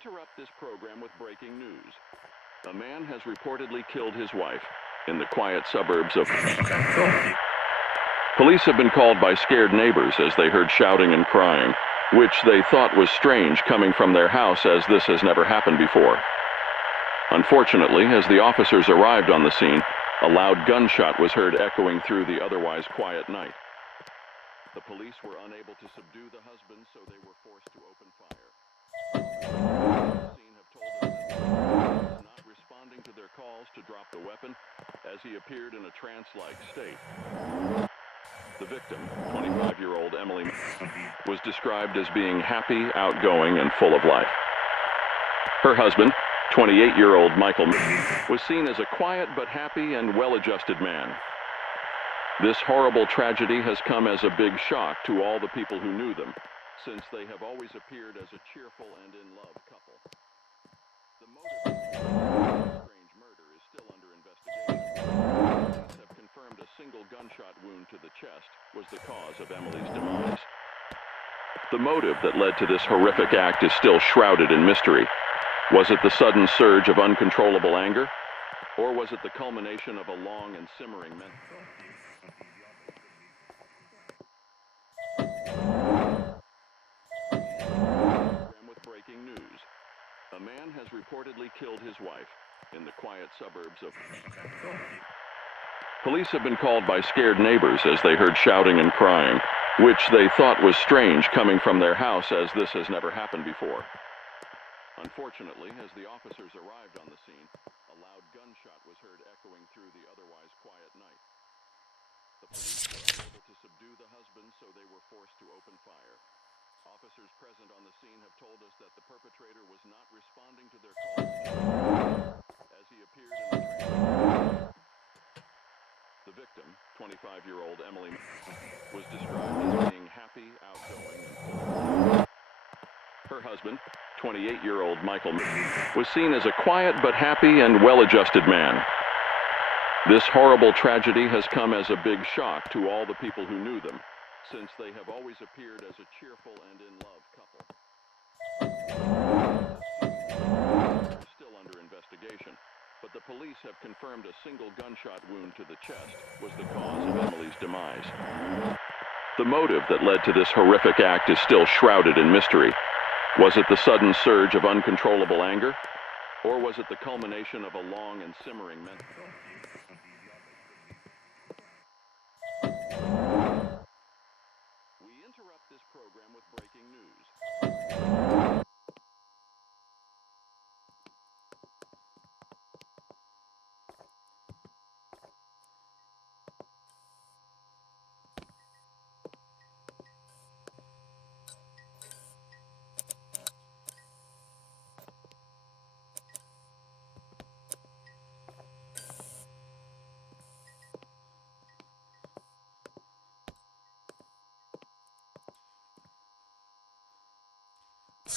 interrupt this program with breaking news. A man has reportedly killed his wife in the quiet suburbs of... Police have been called by scared neighbors as they heard shouting and crying, which they thought was strange coming from their house, as this has never happened before. Unfortunately, as the officers arrived on the scene, a loud gunshot was heard echoing through the otherwise quiet night. The police were unable to subdue the husband, so they were forced to open fire. The scene have told us that the husband was not responding to their calls to drop the weapon, as he appeared in a trance-like state. The victim, 25-year-old Emily, was described as being happy, outgoing, and full of life. Her husband, 28-year-old Michael, was seen as a quiet but happy and well-adjusted man. This horrible tragedy has come as a big shock to all the people who knew them, since they have always appeared as a cheerful and in-love couple. The motive of this strange murder is still under investigation. Police have confirmed a single gunshot wound to the chest was the cause of Emily's demise. The motive that led to this horrific act is still shrouded in mystery. Was it the sudden surge of uncontrollable anger? Or was it the culmination of a long and simmering mental... With breaking news. A man has reportedly killed his wife in the quiet suburbs of... Police have been called by scared neighbors as they heard shouting and crying, which they thought was strange coming from their house, as this has never happened before. Unfortunately, as the officers arrived on the scene, a loud gunshot was heard echoing through the otherwise quiet night. The police were unable to subdue the husband, so they were forced to open fire. Officers present on the scene have told us that the perpetrator was not responding to their calls as he appeared in the trance. The victim, 25-year-old Emily, was described as being happy, outgoing, and full of life. Her husband, 28-year-old Michael, was seen as a quiet but happy and well-adjusted man. This horrible tragedy has come as a big shock to all the people who knew them, since they have always appeared as a cheerful and in-love couple. Is still under investigation, but the police have confirmed a single gunshot wound to the chest was the cause of Emily's demise. The motive that led to this horrific act is still shrouded in mystery. Was it the sudden surge of uncontrollable anger? Or was it the culmination of a long and simmering mental... We interrupt this program with breaking news.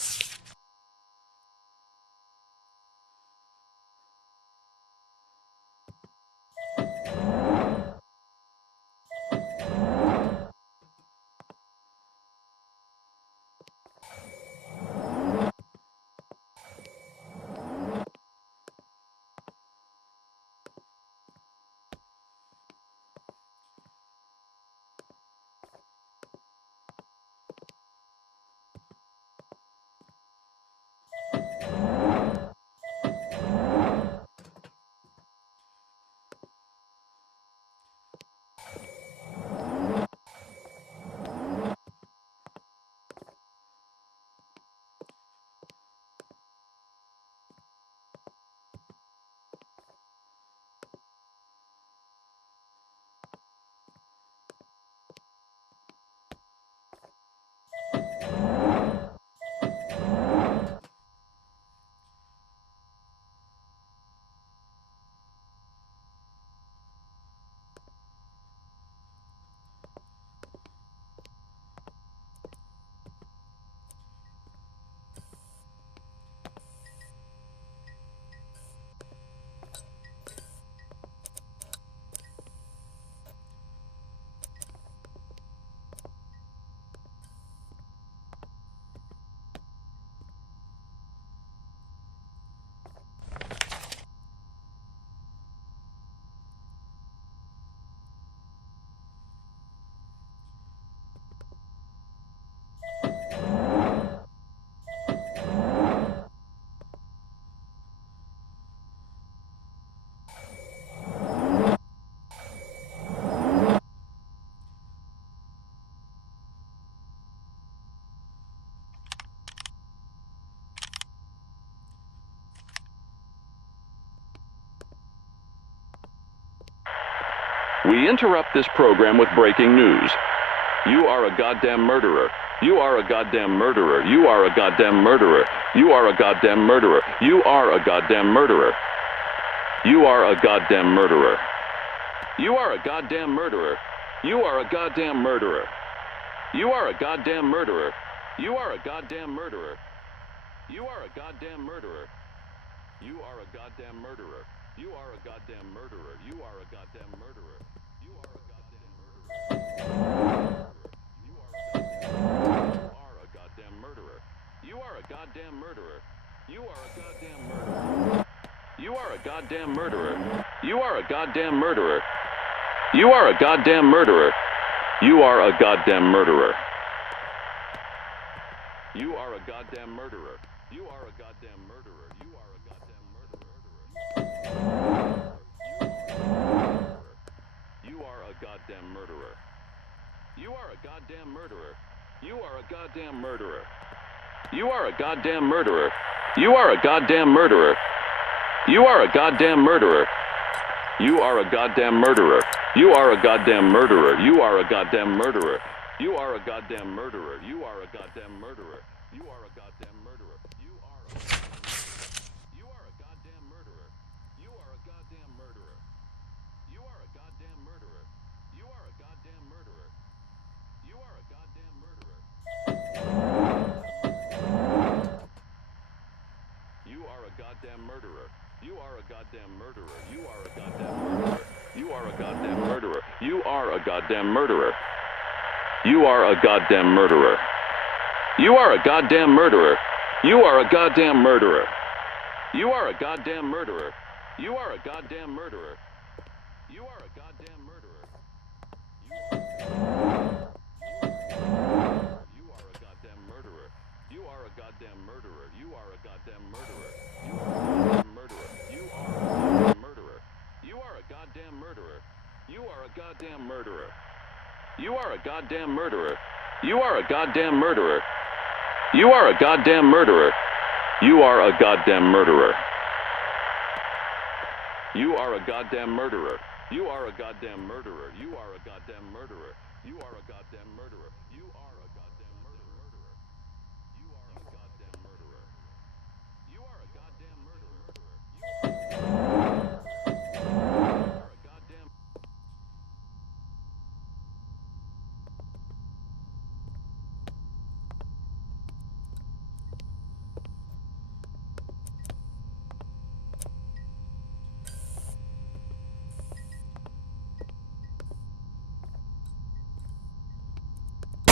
We interrupt this program with breaking news. You are a goddamn murderer. You are a goddamn murderer. You are a goddamn murderer. You are a goddamn murderer. You are a goddamn murderer. You are a goddamn murderer. You are a goddamn murderer. You are a goddamn murderer. You are a goddamn murderer. You are a goddamn murderer. You are a goddamn murderer. You are a goddamn murderer. You are a goddamn murderer. You are a goddamn murderer. You are a goddamn murderer. You are a goddamn murderer. You are a goddamn murderer. You are a goddamn murderer. You are a goddamn murderer. You are a goddamn murderer. You are a goddamn murderer. You are a goddamn murderer. You are a goddamn murderer. You are a goddamn murderer. You are a goddamn murderer. You are a goddamn murderer. You are a goddamn murderer. You are a goddamn murderer. You are a goddamn murderer. You are a goddamn murderer. You are a goddamn murderer. You are a goddamn murderer. You are a goddamn murderer. You are a goddamn murderer. You are a goddamn murderer. You are a goddamn murderer. You are a goddamn murderer. You are a goddamn murderer. You are a goddamn murderer. You are a goddamn murderer. You are a goddamn murderer. You are a goddamn murderer. You are a goddamn murderer. You are a goddamn murderer. You are a goddamn murderer. You are a goddamn murderer. You are a goddamn murderer. You are a goddamn murderer. You are a goddamn murderer. You are a goddamn murderer. You are a goddamn murderer. You are a goddamn murderer. You are a goddamn murderer. You are a goddamn murderer. You are a goddamn murderer. You are a goddamn murderer. You are a goddamn murderer. You are a goddamn murderer. You are a goddamn murderer. You are a goddamn murderer. You are a goddamn murderer. You are a goddamn murderer. You are a goddamn murderer. You are a goddamn murderer. You are a goddamn murderer. You are a goddamn murderer. You are a goddamn murderer. You are a goddamn murderer. You are a goddamn murderer. You are a goddamn murderer. You are a goddamn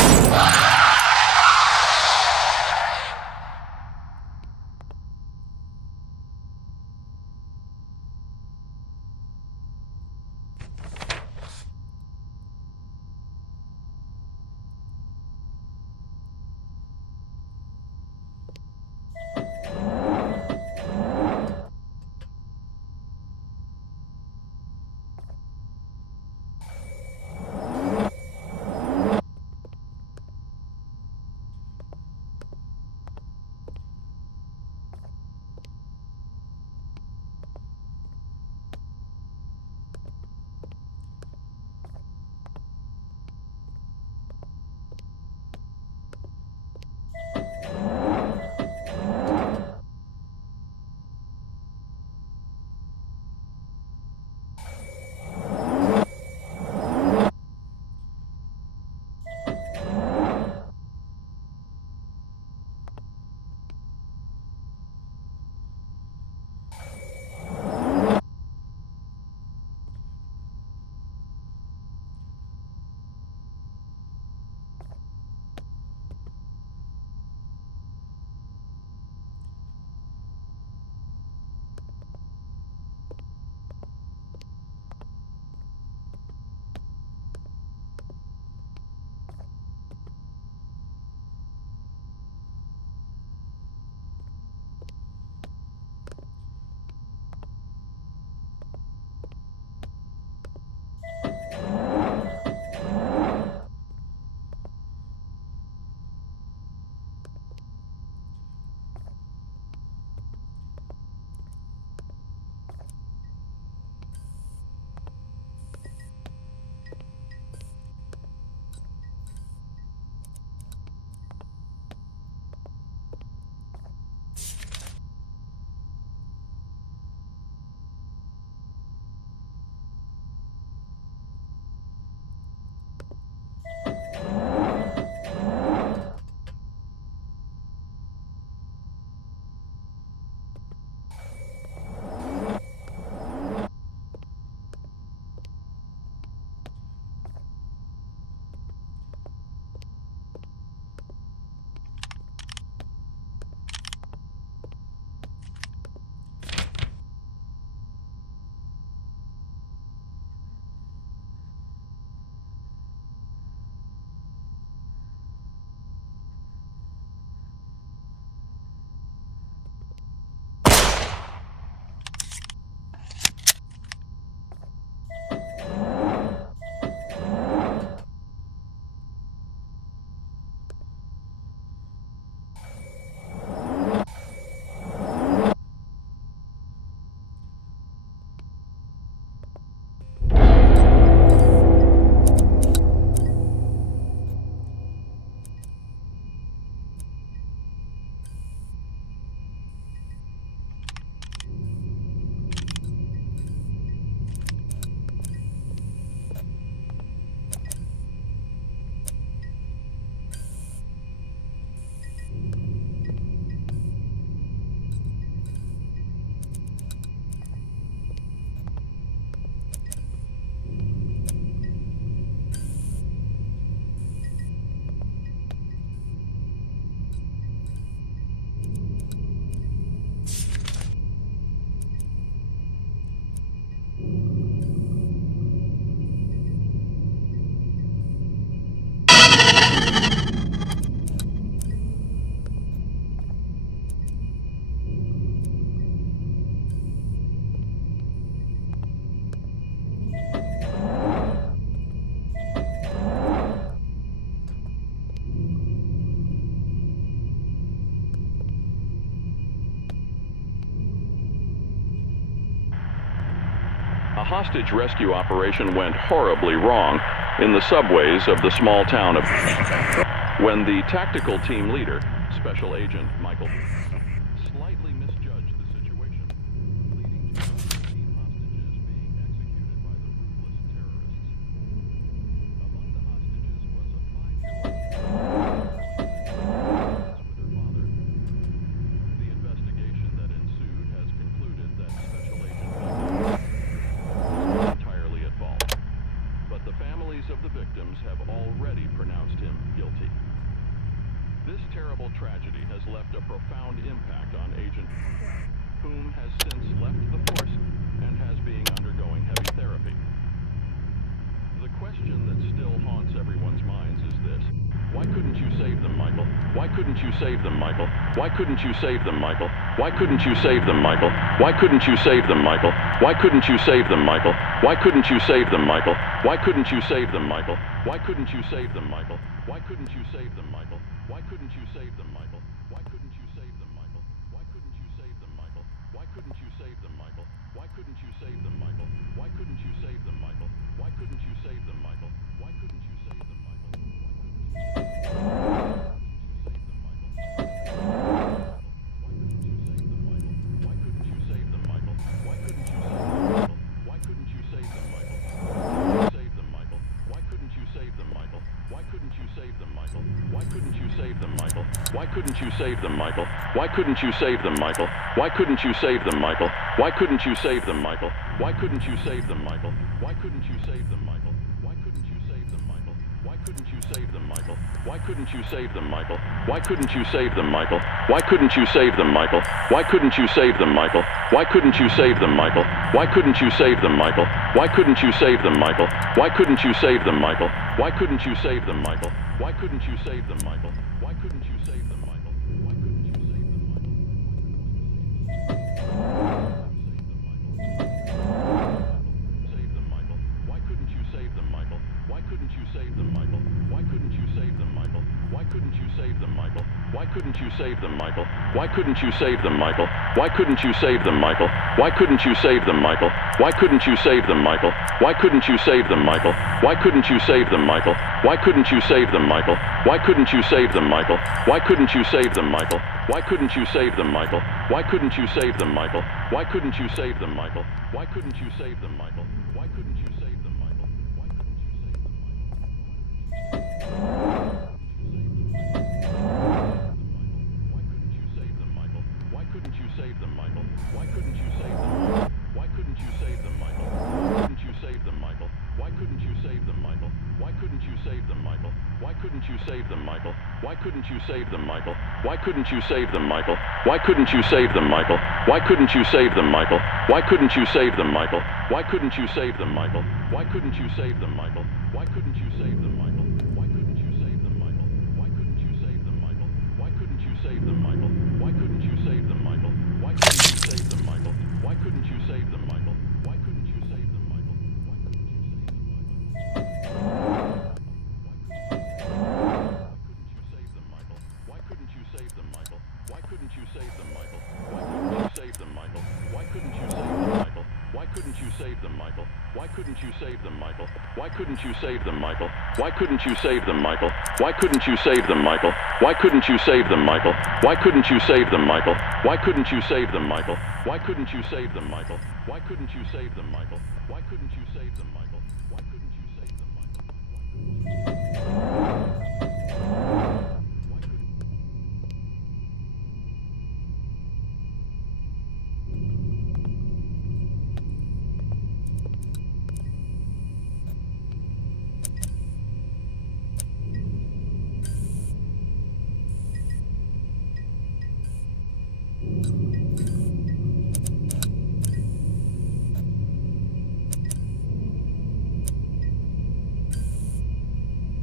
A hostage rescue operation went horribly wrong in the subways of the small town of when the tactical team leader, Special Agent Michael, slightly misjudged the situation, leading to 15 hostages being executed by the ruthless terrorists. Among the hostages was a 5-year-old with her father. The investigation that ensued has concluded that Special Agent Michael was entirely at fault, but the families of the victims have already pronounced him guilty. This terrible tragedy has left a profound impact on Agent, whom has since left the force and has been undergoing heavy therapy. The question that still haunts everyone's minds is this: why couldn't you save them, Michael? Why couldn't you save them, Michael? Why couldn't you save them, Michael? Why couldn't you save them, Michael? Why couldn't you save them, Michael? Why couldn't you save them, Michael? Why couldn't you save them, Michael? Why couldn't you save them, Michael? Why couldn't you save them, Michael? Why couldn't you save them, Michael? Why couldn't you save them, Michael? Why couldn't you save them, Michael? Why couldn't you save them, Michael? Why couldn't you save them, Michael? Why couldn't you save them, Michael? Why couldn't you save them, Michael? Why couldn't you save them, Michael? Why couldn't you save them, Michael? Why couldn't you save them, Michael? Why couldn't you save them, Michael? Why couldn't you save them, Michael? Why couldn't you save them, Michael? Why couldn't you save them, Michael? Why couldn't you save them, Michael? Why couldn't you save them, Michael? Why couldn't you save them, Michael? Why couldn't you save them, Michael? Why couldn't you save them, Michael? Why couldn't you save them, Michael? Why couldn't you save them, Michael? Why couldn't you save them, Michael? Why couldn't you save them, Michael? Why couldn't you save them, Michael? Why couldn't you save them, Michael? Why couldn't you save them, Michael? Why couldn't you save them, Michael? Why couldn't you save them, Michael? Why couldn't you save them, Michael? Save them, Michael. Why couldn't you save them, Michael? Why couldn't you save them, Michael? Why couldn't you save them, Michael? Why couldn't you save them, Michael? Why couldn't you save them, Michael? Why couldn't you save them, Michael? Why couldn't you save them, Michael? Why couldn't you save them, Michael? Why couldn't you save them, Michael? Why couldn't you save them, Michael? Why couldn't you save them, Michael? Why couldn't you save them, Michael? Why couldn't you save them, Michael? Why couldn't you save them, Michael? Why couldn't you save them, Michael? Why couldn't you save them, Michael? Why couldn't you save them, Michael? Why couldn't you save them, Michael? Why couldn't you save them, Michael? Why couldn't you save them, Michael? Why couldn't you save them, Michael? Why couldn't you save them, Michael? Why couldn't you save them, Michael? Couldn't you save them, Michael? Why couldn't you save them, Michael? Why couldn't you save them, Michael? Why couldn't you save them, Michael? Why couldn't you save them, Michael? Why couldn't you save them, Michael? Why couldn't you save them, Michael? Why couldn't you save them, Michael? Why couldn't you save them, Michael? Why couldn't you save them, Michael? Why couldn't you save them, Michael? Why couldn't you save them, Michael? Why couldn't you save them, Michael? Why couldn't you save them, Michael? Why couldn't you save them, Michael? Why couldn't you save them, Michael? Why couldn't you save them, Michael? Why couldn't you save them, Michael? Why couldn't you save them, Michael? Why couldn't you save them, Michael? Why couldn't you save them, Michael? Why couldn't you save them, Michael? Why couldn't you save them, Michael? Why couldn't you save them, Michael? Why couldn't you save them, Michael? Why couldn't you save them, Michael? Why couldn't you save them, Michael? Why couldn't you save them, Michael? Why couldn't you save them, Michael? Why couldn't you save them, Michael? Why couldn't you save them, Michael? Why couldn't you save them, Michael? Why couldn't you save them, Michael? Why couldn't you save them, Michael? Why couldn't you save them, Michael? Why couldn't you save them, Michael?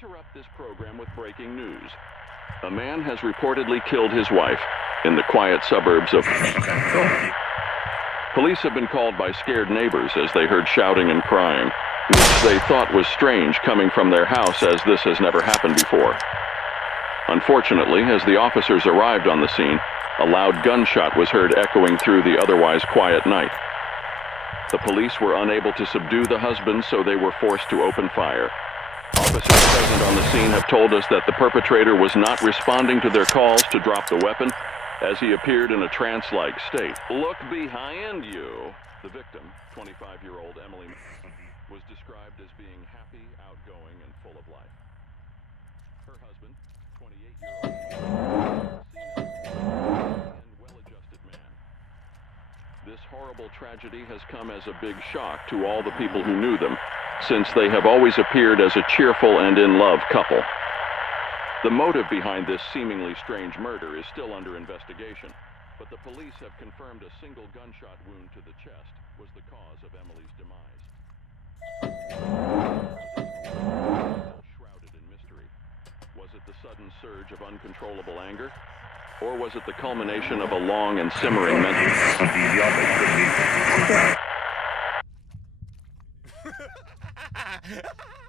interrupt this program with breaking news. A man has reportedly killed his wife in the quiet suburbs of... Police have been called by scared neighbors as they heard shouting and crying, which they thought was strange coming from their house, as this has never happened before. Unfortunately, as the officers arrived on the scene, a loud gunshot was heard echoing through the otherwise quiet night. The police were unable to subdue the husband, so they were forced to open fire. Officers present on the scene have told us that the perpetrator was not responding to their calls to drop the weapon, as he appeared in a trance-like state. Look behind you. The victim, 25-year-old Emily, was described as being happy, outgoing, and full of life. Her husband, 28-year-old, and well-adjusted man. This horrible tragedy has come as a big shock to all the people who knew them, since they have always appeared as a cheerful and in-love couple. The motive behind this seemingly strange murder is still under investigation, but the police have confirmed a single gunshot wound to the chest was the cause of Emily's demise. Still shrouded in mystery. Was it the sudden surge of uncontrollable anger? Or was it the culmination of a long and simmering mental...